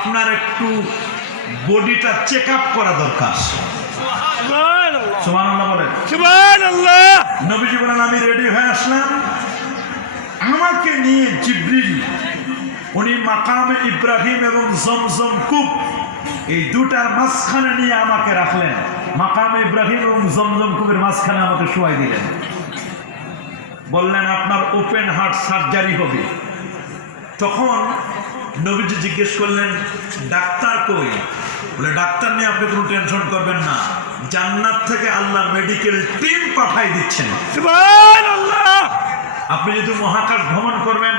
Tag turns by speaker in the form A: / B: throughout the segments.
A: আপনার একটু বডিটা চেক আপ করা দরকার। সুবহানাল্লাহ। নবীজি বলেন আমি রেডি হয়ে আসলাম। আমাকে নিয়ে জিব্রিল উনি মাকামে ইব্রাহিম এবং জমজম কূপ এই দুটার মাঝখানে নিয়ে আমাকে রাখলেন। মাকামে ইব্রাহিম এবং জমজম কূপের মাঝখানে আমাকে শোয়াই দিলেন। বললেন আপনার ওপেন হার্ট সার্জারি হবে। তখন নবীজি জিজ্ঞেস করলেন ডাক্তার কই? বলে ডাক্তার নিয়ে আপনি কোনো টেনশন করবেন না। জান্নাত থেকে আল্লাহ মেডিকেল টিম পাঠাই দিচ্ছেন। আপনি যদি মহাকাশ ভ্রমণ করবেন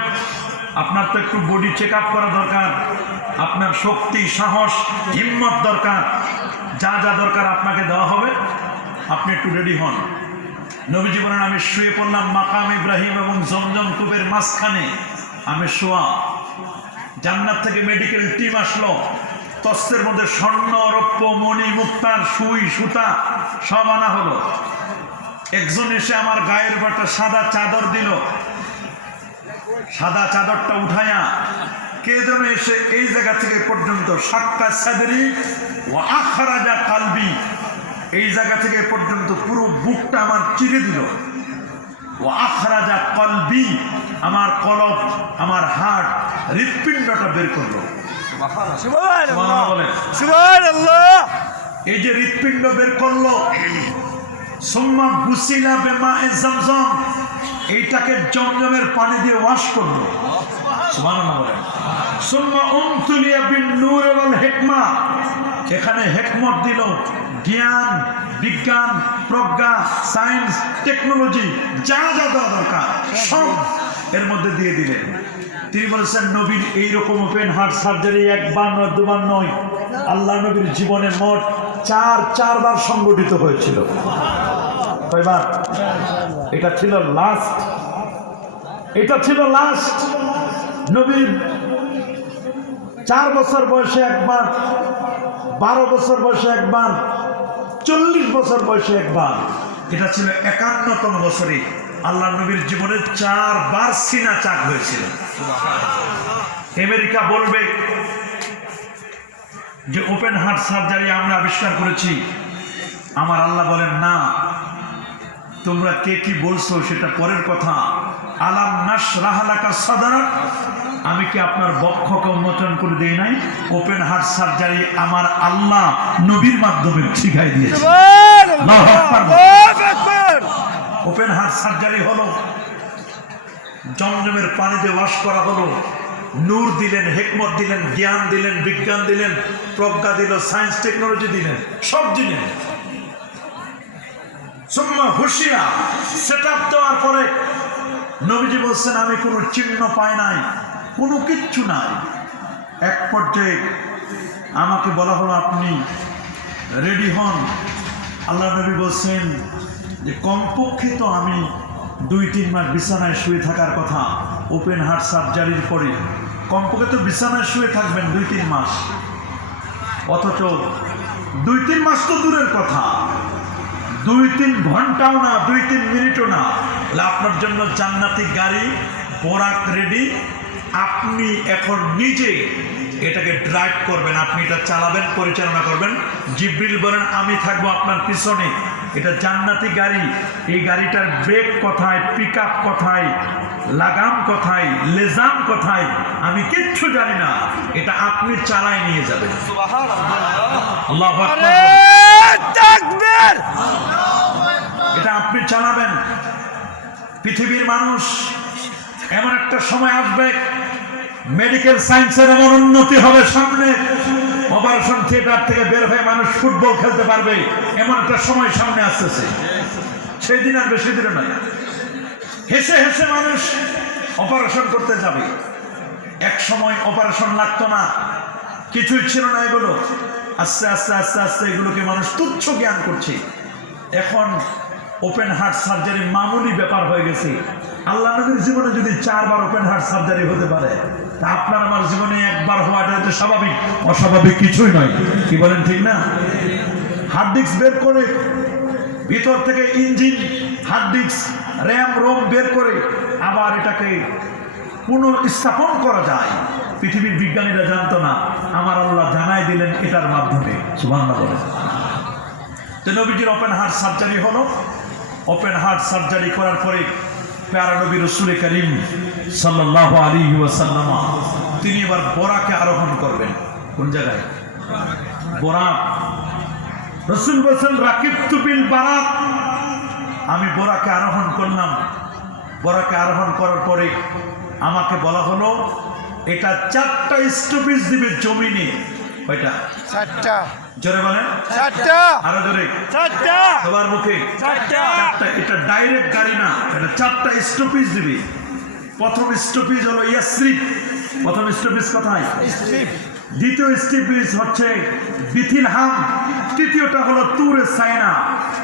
A: আপনার তো একটু বডি চেক আপ করা দরকার আপনার শক্তি সাহস হিম্মত দরকার যা যা দরকার আপনাকে দেওয়া হবে আপনি একটু রেডি হন। নবীজি বলেন আমি শুয়ে পড়লাম মাকাম ইব্রাহিম এবং জমজম কূপের মাঝখানে আমি শোয়া। জান্নাত থেকে মেডিকেল টিম আসলো। তস্তের মধ্যে স্বর্ণ, রৌপ্য, মণি, মুক্তার সুই, সুতা সব আনা হলো। একজন এসে আমার গায়ের একটা সাদা চাদর দিল। সাদা চাদরটা উঠায়া কে যেন এসে এই জায়গা থেকে পর্যন্ত সাক্কা সাদরি ও আখরাজা কালবি এই জায়গা থেকে পর্যন্ত পুরো বুকটা আমার চিরে দিল। ও আখরাজা কলবি আমার কলম আমার হার্ট হৃৎপিণ্ডটা বের করল। এই যে হৃৎপিণ্ড বের করল সোম্মা গুসিলা বেমা জমজম এইটাকে জমজমের পানি দিয়ে ওয়াশ করল। সোম্মা উমতুলিয়া বিন নূর এবং হেকমা এখানে হেকমত দিল জ্ঞান বিজ্ঞান প্রজ্ঞা সায়েন্স টেকনোলজি যা যা দেওয়া দরকার সব এর মধ্যে দিয়ে দিলেন। তিনি বলেছেন, নবীর এইরকম ওপেন হার্ট সার্জারি একবার নয়, দুবার নয়। আল্লাহ নবীর জীবনে মোট চার, চারবার সংগঠিত হয়েছিল। কয়বার? এটা ছিল লাস্ট এটা ছিল লাস্ট নবীর চার বছর বয়সে একবার, বারো বছর বয়সে একবার, চল্লিশ বছর বয়সে একবার। এটা ছিল একান্নতম বছরে আল্লাহ নবীর জীবনে চারবার সিনা চাক হয়েছিল। আমেরিকা বলবে যে ওপেন হার্ট সার্জারি আমরা আবিষ্কার করেছি। আমার আল্লাহ বলেন না তোমরা কে কি বলছো সেটা পরের কথা। আলাম নাস রাহালাকা সাদা আমি কি আপনার বক্ষকে উন্মোচন করে দেই নাই? ওপেন হার্ট সার্জারি আমার আল্লাহ নবীর মাধ্যমে শিখাই দিয়েছে আল্লাহু আকবার।
B: আল্লাহু আকবার
A: ওপেন হার্ট সার্জারি হলো। জমজমের পানিতে ওয়াশ করা হলো। নূর দিলেন, হেকমত দিলেন, জ্ঞান দিলেন, বিজ্ঞান দিলেন, প্রজ্ঞা দিল সায়েন্স টেকনোলজি দিলেন, সব দিলেন। সুম্মা হুশিয়া সেট আপ দেওয়ার পরে নবীজি বলছেন, আমি কোনো চিহ্ন পাই নাই, কোনো কিচ্ছু নাই। এক পর্যায়ে আমাকে বলা হলো, আপনি রেডি হন? আল্লাহ নবী বলছেন যে কমপক্ষে তো আমি দুই, তিন মাস বিছানায় শুয়ে থাকার কথা ওপেন হার্ট সার্জারির পরে। কমপক্ষে তো বিছানায় শুয়ে থাকবেন দুই, তিন মাস। অথচ দুই, তিন মাস তো দূরের কথা। দুই, তিন ঘন্টাও না, দুই, তিন মিনিটও না। আপনার জন্য জান্নাতি গাড়ি বোরাক রেডি আপনি এখন নিজে এটাকে ড্রাইভ করবেন। আপনি এটা চালাবেন, পরিচালনা করবেন। জিব্রিল বলেন, আমি থাকব আপনার পিছনে। এটা জান্নাতি গাড়ি। এই গাড়িটার ব্রেক কোথায় পিক আপ কোথায় লাগাম কোথায় লেজাম কোথায় আমি কিচ্ছু জানি না। এটা আপনি চালায় নিয়ে যাবেন। আল্লাহ এটা আপনি চালাবেন। পৃথিবীর মানুষ এমন একটা সময় আসবে মেডিকেল সায়েন্সের এমন উন্নতি হবে সামনে। অপারেশন থিয়েটার থেকে বের হয়ে মানুষ ফুটবল খেলতে পারবে, এমন একটা সময় সামনে আসতেছে। সেই দিন আর বেশি দিনে নয়। হেসে হেসে মানুষ অপারেশন করতে যাবে। এক সময় অপারেশন লাগতো না, কিছুই ছিল না এগুলো। আস্তে আস্তে আস্তে আস্তে এগুলোকে মানুষ তুচ্ছ জ্ঞান করছে। এখন ওপেন হার্ট সার্জারি মামুলি ব্যাপার হয়ে গেছে। আল্লাহ নবীর জীবনে যদি চারবার ওপেন হার্ট সার্জারি হতে পারে, তা আপনার আমার জীবনে একবার হওয়াটা হচ্ছে স্বাভাবিক, অস্বাভাবিক কিছুই নয়। কি বলেন, ঠিক না? হার্ড ডিস্ক বের করে, ভিতর থেকে engine hard disk RAM ROM বের করে আবার এটাকে পুনঃস্থাপন করা যায়। পৃথিবীর বিজ্ঞানীরা জানতো না, আমার আল্লাহ জানাই দিলেন এটার মাধ্যমে। সুবহানাল্লাহ বলে তো নবীজির ওপেন হার্ট সার্জারি হলো। ওপেন হার্ট সার্জারি করার পরে প্যারা নবী রসুল করিম সাল্লাহ আলী ওয়াসাল্লামা, তিনি এবার বোরাকে আরোহণ করবেন। কোন জায়গায়? বোরাক রসুল বলছেন, রাকিব তুবিল আমি বোরাকে আরোহণ করলাম। বোরাকে আরোহণ করার পরে আমাকে বলা হলো, এটা চারটা স্টপেজ দিবে জমিনে। কয়টা?
B: চারটা।
A: জোরে বলেন।
B: চারটা।
A: আরও জোরে।
B: চারটা।
A: সবার মুখে।
B: চারটা।
A: এটা ডাইরেক্ট গাড়ি না এটা চারটা স্টপেজ দিবে। প্রথম স্টপেজ হলো ইয়াসরিফ প্রথম স্টপেজ কোথায়? দ্বিতীয় স্টপেজ হচ্ছে বিথিলহাম তৃতীয়টা হলো তুরে সাইনা।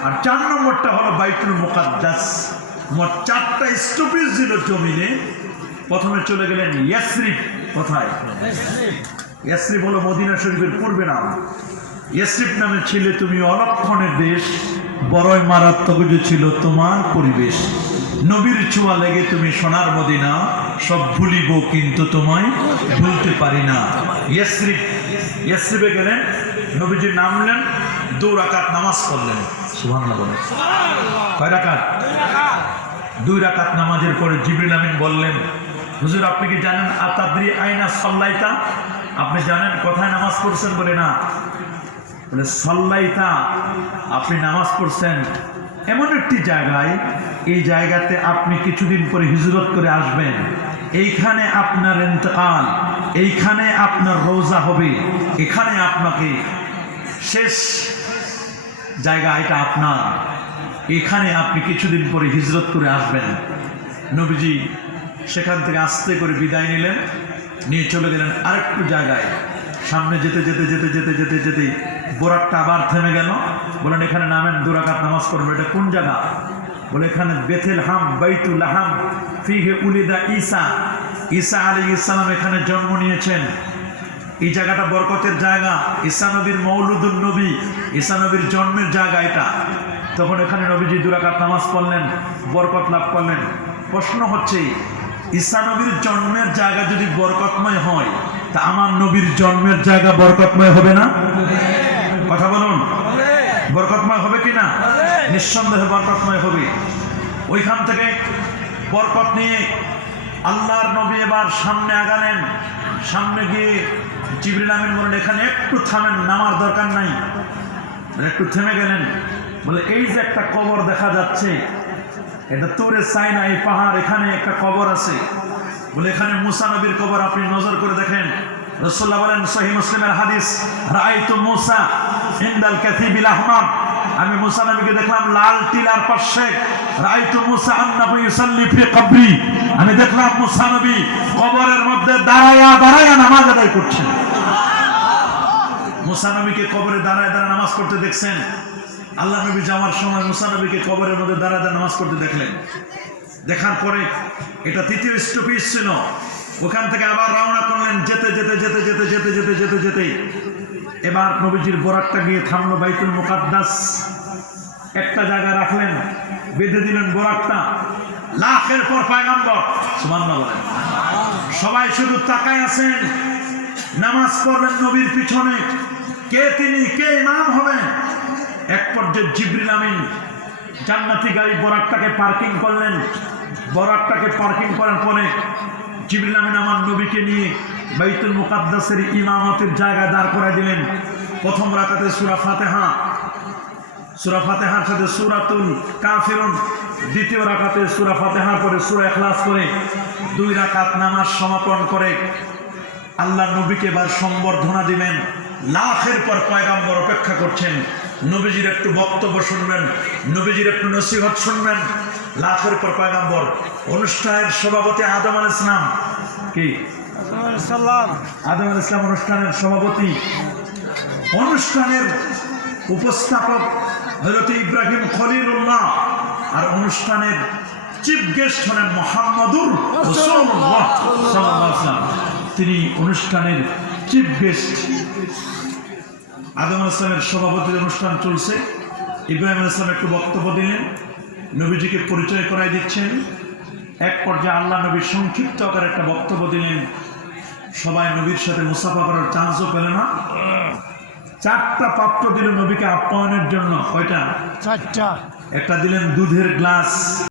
A: আর চার নম্বরটা হলো বাইতুল মুকাদ্দাস। মোট চারটা স্টপেজ দিল জমিনে। প্রথমে চলে গেলেন ইয়াসরিফ কোথায়? ইয়াসরিফ হলো মদিনা শরীফের পূর্বে নাম। ইয়াসরিফ নামে ছিলে তুমি অলক্ষণের দেশ, বড়ই মারাত্মক যে ছিল তোমার পরিবেশ। নবীর ছোঁয়া লেগে তুমি সোনার মদিনা, সব ভুলিব কিন্তু তোমায় ভুলতে পারি না। ইয়াসরিফ ইয়াসরিফে গেলেন নবীজি নামলেন দু রাকাত নামাজ পড়লেন। সুবহানাল্লাহ বলেন। কয় রাকাত? দুই রাকাত নামাজের পরে জিবরিল আমিন বললেন, হুজুর, আপনি কি জানেন আতাদ্রি আইনা সল্লাইতা? আপনি জানেন, কোথায় নামাজ পড়ছেন? বলে না। সল্লাইতা, আপনি নামাজ পড়ছেন এমন একটি জায়গায়, এই জায়গাতে আপনি কিছুদিন পরে হিজরত করে আসবেন। এইখানে আপনার ইন্তকাল, এইখানে আপনার রোজা হবে, এখানে আপনাকে শেষ জায়গা এটা আপনার। এখানে আপনি কিছুদিন পরে হিজরত করে আসবেন। নবীজি সেখান থেকে আস্তে করে বিদায় নিলেন, নিয়ে চলে গেলেন আরেকটু জায়গায়। সামনে যেতে যেতে যেতে যেতে যেতে যেতে বোরাকটা আবার থেমে গেল। বলেন, এখানে নামেন দুরাকাত নামাজ পড়বেন। এটা কোন জায়গা? বলে, এখানে বেথেল হাম, বাইতুল হাম, ফিহে উলিদা ঈসা। ঈসা আলী ইসলাম এখানে জন্ম নিয়েছেন। এই জায়গাটা বরকতের জায়গা। ঈসা নবীর মৌলুদুল নবী, ঈসা নবীর জন্মের জায়গা এটা। তখন এখানে নবীজি দুরাকাত নামাজ পড়লেন, বরকত লাভ করলেন। প্রশ্ন হচ্ছে, ঈসা নবীর জন্মের জায়গা যদি বরকতময় হয়, তা আমার নবীর জন্মের জায়গা বরকতময় হবে না? কথা বলুন। বরকতময় হবে কি না নিঃসন্দেহে বরকতময় হবে। ওইখান থেকে বরকত নিয়ে আল্লাহর নবী এবার সামনে আগালেন। সামনে গিয়ে জিবরিল আমিন বলেন এখানে একটু থামেন নামার দরকার নাই। একটু থেমে গেলেন। বলে এই যে একটা কবর দেখা যাচ্ছে এটা তোরে চাই না এই পাহাড় এখানে একটা কবর আছে। বলে এখানে মুসা নবীর কবর আপনি নজর করে দেখেন। রসুল্লাহ বলেন সহি মুসলিমের হাদিস রাই তো মুসা ইন্দাল ক্যাথিবিল আহমদ আমি মুসা নবীকে দেখলাম লাল টিলার পাশে রাই তো মুসা আন্নাবু ইউসাল্লি ফি কবরি। আমি দেখলাম মুসা নবী কবরের মধ্যে দাঁড়ায়া দাঁড়ায়া নামাজ আদায় করছেন। মুসা নবীকে কবরে দাঁড়ায় দাঁড়ায় নামাজ পড়তে দেখছেন। আল্লাহ নবী যাওয়ার সময় মুসা নবীকে কবরের মধ্যে দাঁড়ায় দাঁড়ায় নামাজ করতে দেখলেন। দেখার পরে এটা তৃতীয় স্টপেজ ছিল। ওখান থেকে আবার রওনা করলেন যেতে যেতে যেতে যেতে যেতে যেতে যেতে যেতে। এবার নবীজির বোরাকটা গিয়ে থামলো বাইতুল মুকাদ্দাস। একটা জায়গা রাখলেন, বেঁধে দিলেন বোরাকটা লাখের পর পায়গাম্বর সবাই শুধু তাকায় আছেন, নামাজ পড়লেন নবীর পিছনে। কে তিনি, কে ইমাম হবেন? এক পর্যায়ে জিবরিল আমিন জান্নাতি গাড়ি বরাকটাকে পার্কিং করলেন। বরাকটাকে পার্কিং করার পরে আমিন আমার নবীকে নিয়ে বাইতুল মুকাদ্দাসের ইমামতের জায়গায় দাঁড় করায় দিলেন। প্রথম রাকাতে সূরা ফাতিহা। সূরা ফাতিহার সাথে সূরাতুল কাফিরুন। দ্বিতীয় রাকাতে সূরা ফাতিহার পরে সূরা ইখলাস করে দুই রাকাত নামাজ সমাপন করে আল্লাহ নবীকে এবার সম্বর্ধনা দিবেন। লাখের পর পয়গাম্বর অপেক্ষা করছেন। নবীজির একটু বক্তব্য শুনবেন, নবীজির একটু নসিহত শুনবেন। লাখের পর পয়গাম্বর। অনুষ্ঠানের সভাপতি আদম আল ইসলাম কি? আদম আল ইসলাম অনুষ্ঠানের সভাপতি। অনুষ্ঠানের উপস্থাপক হজরত ইব্রাহিম খলিলুল্লাহ আর অনুষ্ঠানের চিফ গেস্ট হলেন মোহাম্মদুর। তিনি অনুষ্ঠানের চিফ গেস্ট। আদম আল ইসলামের সভাপতির অনুষ্ঠান চলছে। ইব্রাহিম আল ইসলাম একটু বক্তব্য দিলেন। নবীজিকে পরিচয় করাই দিচ্ছেন। এক পর্যায়ে আল্লাহ নবীর সংক্ষিপ্ত আকার একটা বক্তব্য দিলেন। সবাই নবীর সাথে মুসাফা করার চান্সও পেল না। চারটা পাত্র দিল নবীকে আপ্যায়নের জন্য। কয়টা?
B: চারটা।
A: একটা দিলেন দুধের গ্লাস।